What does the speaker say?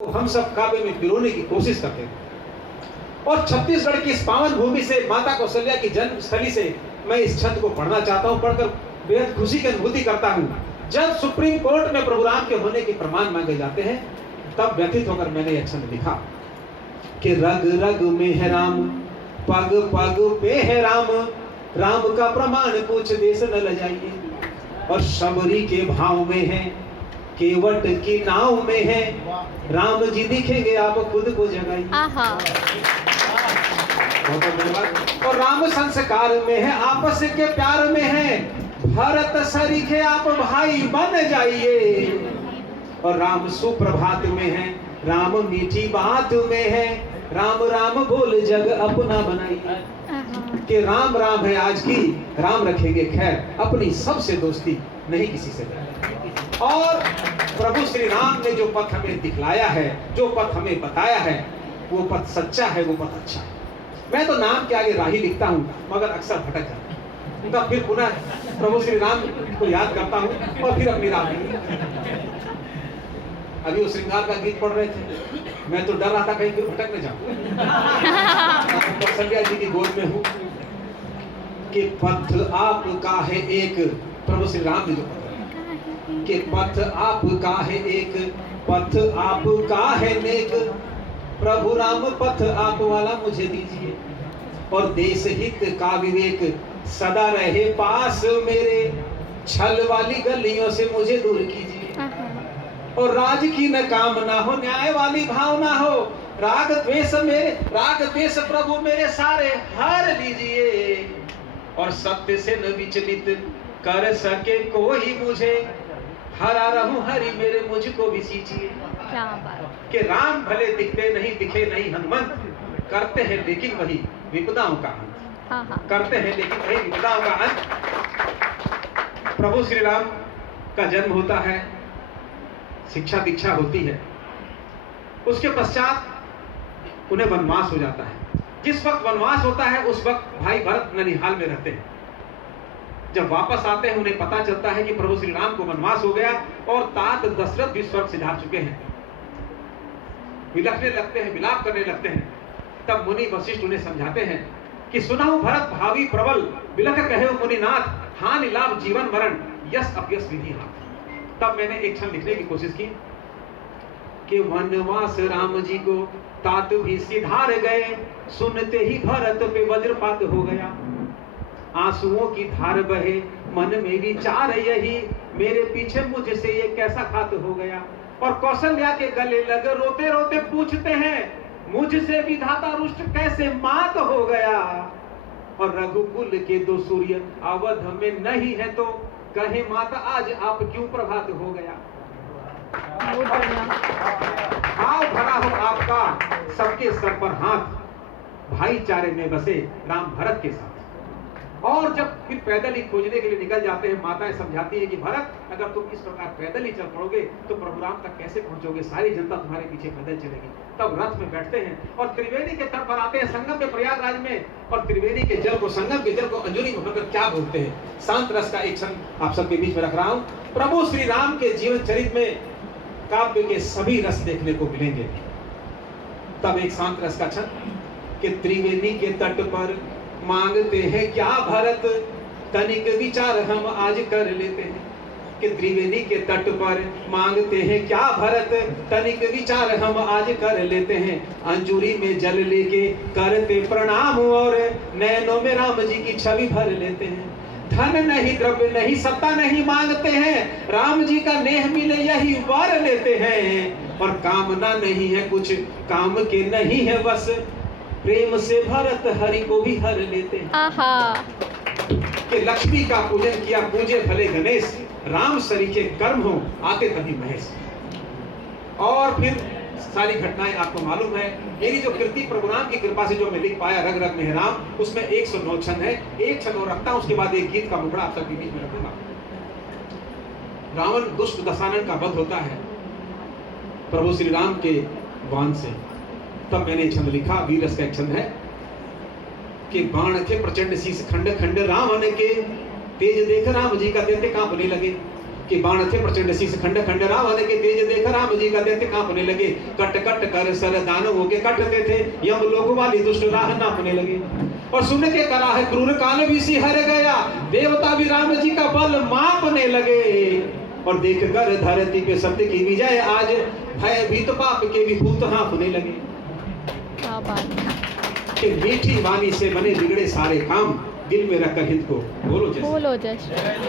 हम सब काव्य में पिरोने की कोशिश करते थे। और छत्तीसगढ़ की इस पावन भूमि से माता कौशल्या की जन्म स्थली से मैं इस छंद को पढ़ना चाहता हूँ। पढ़कर बेहद खुशी की अनुभूति करता हूँ। जब सुप्रीम कोर्ट में प्रभु राम के होने के प्रमाण मांगे जाते हैं, तब व्यथित होकर मैंने यह छंद लिखा कि रग रग में है राम, पग पग पे है राम, राम का प्रमाण कुछ देश न ल जाइए। और शबरी के भाव में है, केवट की नाव में है, राम जी दिखेंगे आप खुद को जगाइए। बहुत धन्यवाद। और राम संस्कार में है, आपस के प्यार में है, भरत सरीखे आप भाई बन जाइए। और राम सुप्रभात में है, राम मीठी बात में है, राम राम बोल जग अपना बनाइए। कि राम राम है आज की, राम रखेंगे खैर, अपनी सबसे दोस्ती नहीं किसी से। और प्रभु श्री राम ने जो पथ हमें दिखलाया है, जो पथ हमें बताया है, वो पथ सच्चा है, वो पथ अच्छा है। मैं तो नाम के आगे राही लिखता हूँ, मगर अक्सर भटक जाता हूँ। उनका फिर पुनः प्रभु श्री राम को याद करता हूँ और फिर अपनी राह। अभी वो श्रृंगार का गीत पढ़ रहे थे, मैं तो डर रहा था कहीं फिर भटक न जाऊं। कौशल्या जी की गोद में हूँ कि पथ आपका है एक, प्रभु श्री राम ने जो कि पथ आपका है एक, पथ आपका है नेक, प्रभु राम पथ आप वाला मुझे दीजिए। और देश हित का विवेक सदा रहे पास मेरे, छल वाली गलियों से मुझे दूर कीजिए। और राज की न कामना हो, न्याय वाली भावना हो, राग द्वेष प्रभु मेरे सारे हर लीजिए। और सत्य से न विचलित कर सके कोई मुझे, हरा रहूं हरि मेरे मुझको भी सींचिए। कि राम भले दिखते नहीं, दिखे नहीं हनुमंत, करते हैं लेकिन वही विपदाओं का अंत। करते हैं लेकिन वही विपदाओं का अंत। प्रभु श्री राम का जन्म होता है, शिक्षा दीक्षा होती है, उसके पश्चात उन्हें वनवास हो जाता है। जिस वक्त वनवास होता है उस वक्त भाई भरत ननिहाल में रहते हैं। जब वापस आते हैं उन्हें पता चलता है कि प्रभु श्री राम को वनवास हो गया और तात दशरथ भी स्वर्ग से जा चुके हैं। विलखने लगते हैं, विलाप करने लगते हैं। तब मुनि वशिष्ठ उन्हें समझाते हैं कि सुनाऊं भरत भावी प्रबल, बिलख कहे मुनिनाथ, हानि लाभ जीवन मरण, यश अपयश विधि हाथ। तब मैंने एक क्षण लिखने की कोशिश की कि वनवास राम जी को तात भी सिधार गए, सुनते ही भरत पे वज्रपात हो गया। आंसुओं की धार बहे, मन में विचार यही, मेरे पीछे मुझसे ये कैसा घात हो गया। और कौशल्या के गले लग रोते रोते पूछते हैं, मुझसे विधाता रुष्ट कैसे मात हो गया। और रघुकुल के दो सूर्य अवध में नहीं है तो कहे माता आज आप क्यों प्रभात हो गया। भाव भरा हो आपका सबके सर पर हाथ, भाईचारे में बसे राम भरत के साथ। और जब फिर पैदल ही खोजने के लिए निकल जाते हैं, माताएं समझाती है कि भरत अगर तुम इस प्रकार पैदल ही चल पड़ोगे तो प्रभु राम तक कैसे पहुंचोगे, सारी जनता तुम्हारे पीछे पैदल चलेगी। तब रथ में बैठते हैं और त्रिवेणी के तट पर आते हैं, संगम में प्रयागराज में। और त्रिवेणी के जल को, संगम के जल को अंजुनी में भरकर क्या बोलते हैं। शांत रस का एक क्षण आप सबके बीच में रख रहा हूँ। प्रभु श्री राम के जीवन चरित्र में काव्य के सभी रस देखने को मिलेंगे। तब एक शांत रस का क्षण कि त्रिवेणी के तट पर मांगते हैं क्या भरत, तनिक विचार हम आज कर लेते हैं। कि त्रिवेणी के तट पर मांगते हैं क्या भरत, तनिक विचार हम आज कर लेते हैं। अंजुरी में जल लेके करते प्रणाम और नैनों में राम जी की छवि भर लेते हैं। धन नहीं, द्रव्य नहीं, सत्ता नहीं मांगते हैं, राम जी का नेह मिले यही वर लेते हैं। और कामना नहीं है कुछ, काम के नहीं है बस, प्रेम से भरत हरि को भी हर लेते हैं। कि लक्ष्मी का पूजन किया, पूजे भले गणेश, राम सरीखे कर्म हो, आते तभी महेश। और फिर सारी घटनाएं आपको मालूम है। मेरी जो कृति प्रभु राम की कृपा से जो मैं लिख पाया, रग रग में है राम, उसमें 109 छंद है। एक छंद और रखता हूं, उसके बाद एक गीत का मुखड़ा आप सबके बीच में रखूंगा। रावण दुष्ट दशानन का वध होता है प्रभु श्री राम के वाण से। तब मैंने छंद लिखा, वीरस का एक छंद है कि बाण के प्रचंड शीश खंड खंड रावण के, तेज देख राम जी का देते कांपने लगे। कि बाण थे प्रचंड शीस खंड खंड रावण के तेज देख राम जी का दैत्य कांपने लगे। कट कट कर सर दानवों के कटते थे, यम लोक वाली दुष्ट राह नापने लगे। और सुन के कला है क्रूर काल भी सिहर गया, देवता भी राम जी का बल मापने लगे। और देख कर धरती पे सत्य की विजय आज, भयभीत पाप के भी भूत हाँफने लगे। क्या बात है। कि मीठी वाणी से बने बिगड़े सारे काम, दिल में रखकर हित को बोलो जैसे। बोलो जय श्री राम।